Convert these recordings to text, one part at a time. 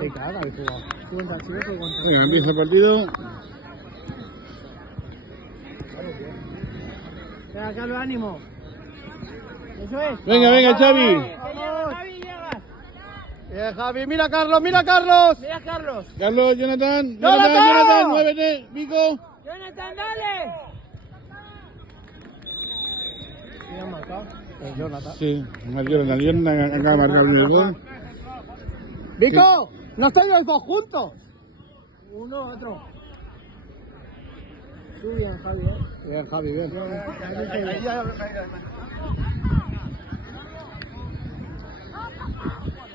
Sí, claro, habéis jugado. Tú contra Chile, tú contra Venga, empieza el partido. Venga, Carlos, ánimo. Eso es. Venga, venga, Xavi. Vamos. Javi, llegas. Bien, Javi, mira Carlos, mira Carlos. Mira Carlos. Carlos, Jonathan, ¡Jonathan! muévete, Vico. Jonathan, dale. ¿Quién ha marcado? El Jonathan. Sí, Jonathan acaba de marcar el gol. Vico, no estáis los dos juntos. Uno, otro. Tú bien, Javi, Bien, Javi, bien.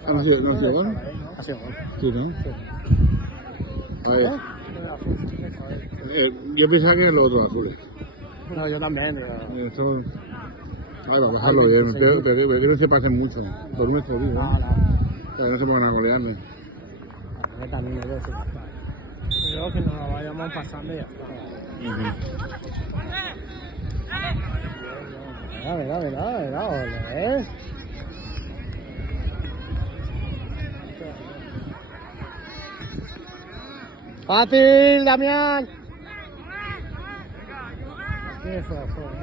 ¿No ha sido gol? Ha sido gol. Sí, ¿no? A ver. Yo pensaba que eran los otros azules. No, yo también. Esto... Ahora, bajarlo bien, pero que no se pasen mucho. Por nuestro vida. Que no se pongan a golearme. También me decir. Creo que nos la vayamos pasando y ya está. Mira, ole. Fácil, Damián.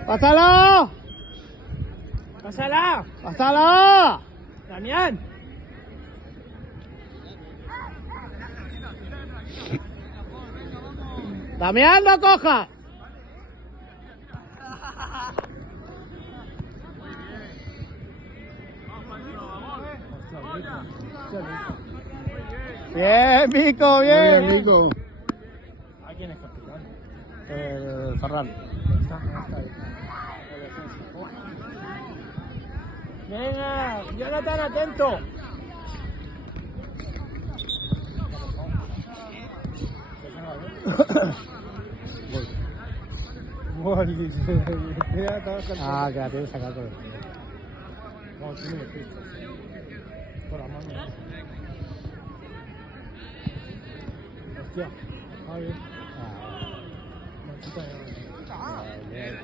¡Pásala! ¡Pásala! ¡Pásala! ¡Damián! ¡Damián, no coja! Bien, Vico, bien. Bien, Vico. ¿A quién es capitán? Ferran. Venga, Jonathan, atento. Ah, que la tienes sacado con el pie. No, tú me fuiste. Por la mano. Hostia. Ahí.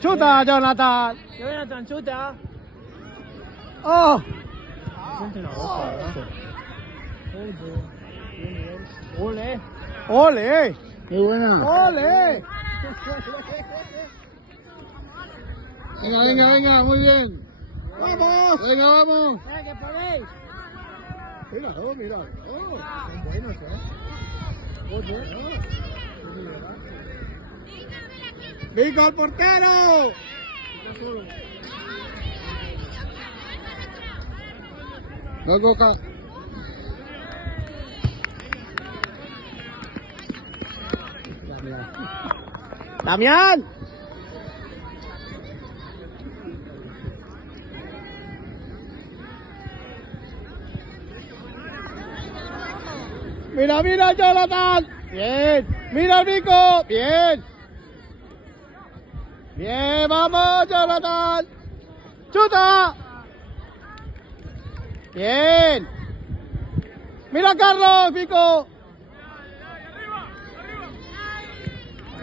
¡Chuta, Jonathan! Jonathan, chuta. ¡Oh! ¡Ole! ¡Ole! Muy buena. ¡Ole! Venga, muy bien. ¡Vamos! Venga, vamos. ¡Venga, que podéis! Mira. Son buenos, ¡Vico, el portero! No coja. ¡Damián! Mira, Jonathan. Bien. Mira, Vico. Bien. Bien, vamos, Jonathan. ¡Chuta! Bien. Mira, Carlos, Vico.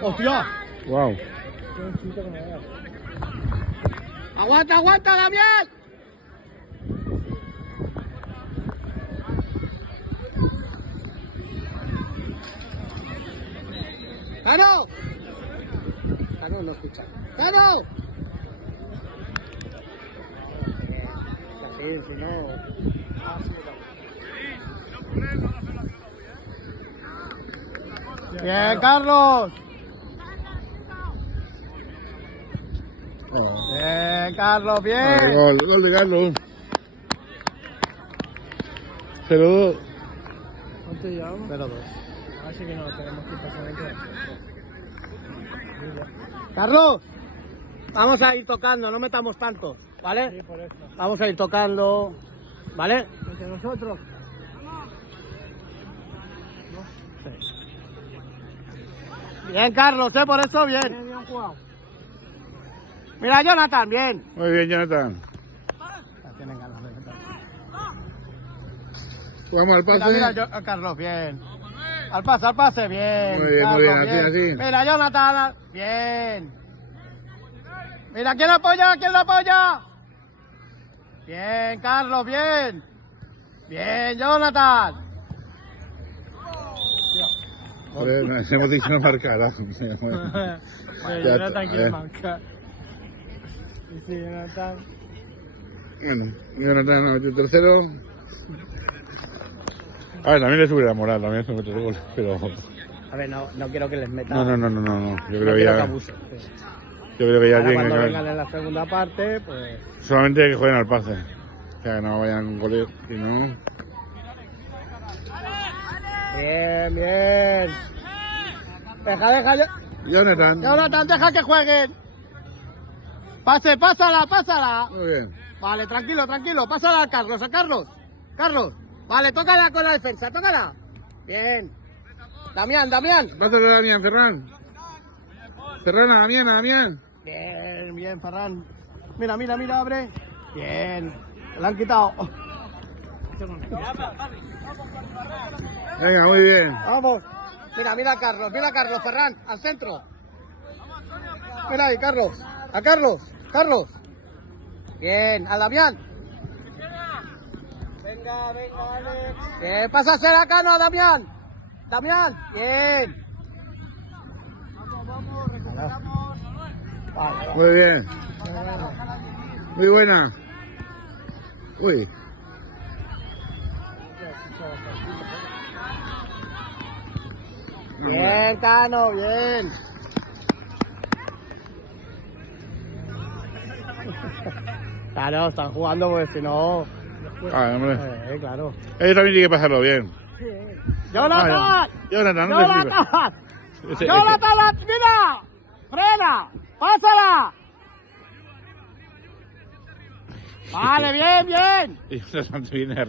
¡Hostia! Wow. ¡Aguanta, Damián! ¡Cano! Cano no escucha. ¡Cano! Así, si no... Bien, Carlos. Bien, Carlos, bien. Gol de Carlos. 0-2. ¿Cuánto llevamos? 0-2. Así que no, tenemos que pasar dentro. Carlos, vamos a ir tocando, no metamos tantos, ¿vale? Sí, por eso. Vamos a ir tocando, ¿vale? Entre nosotros. Sí. Bien, Carlos, por eso bien. Bien jugado. Mira, Jonathan, bien. Muy bien, Jonathan. Tienen ganas de meter. Jugamos al pase. Mira, Carlos, bien. Al pase, bien. Muy bien, Carlos, muy bien, así. Mira, Jonathan, bien. Mira, ¿quién lo apoya? Bien, Carlos, bien. Bien, Jonathan. Joder, hemos dicho no marcar. Jonathan quiere marcar. Sí, Jonathan. Bueno, Jonathan ha metido tercero. A ver, también le sube la moral, también se mete el gol, pero... A ver, no quiero que les meta. No. Yo No creo que quiero que ya... abusen. Yo creo que ya Ahora tienen cuando que... vengan en la segunda parte, pues... Solamente que jueguen al pase. O sea, que no vayan con goles, si no... Bien. Deja. Jonathan. Deja que jueguen. Pásala. Muy bien. Vale, tranquilo. Pásala a Carlos. Vale, tócala con la defensa, tócala. Bien. Damián. Pásale a Damián, Ferran. Ferran, a Damián. Bien, Ferran. Mira, abre. Bien. Lo han quitado. Venga, muy bien. Vamos. Mira, Carlos, Ferran, al centro. Mira ahí, Carlos. A Carlos. Bien, a Damián. Venga, Alex. Bien, pasa a ser acá, no, Damián. Bien. Vamos, recuperamos. Vale. Muy bien. Muy buena. Uy. Bien, Cano, bien. Claro, están jugando porque si no... Hombre. Claro. Ellos también tienen que pasarlo bien. ¡Jonathan! Jonathan, no te sirve. ¡Jonathan, mira! ¡Frena! ¡Pásala! Vale, bien. Y Jonathan viene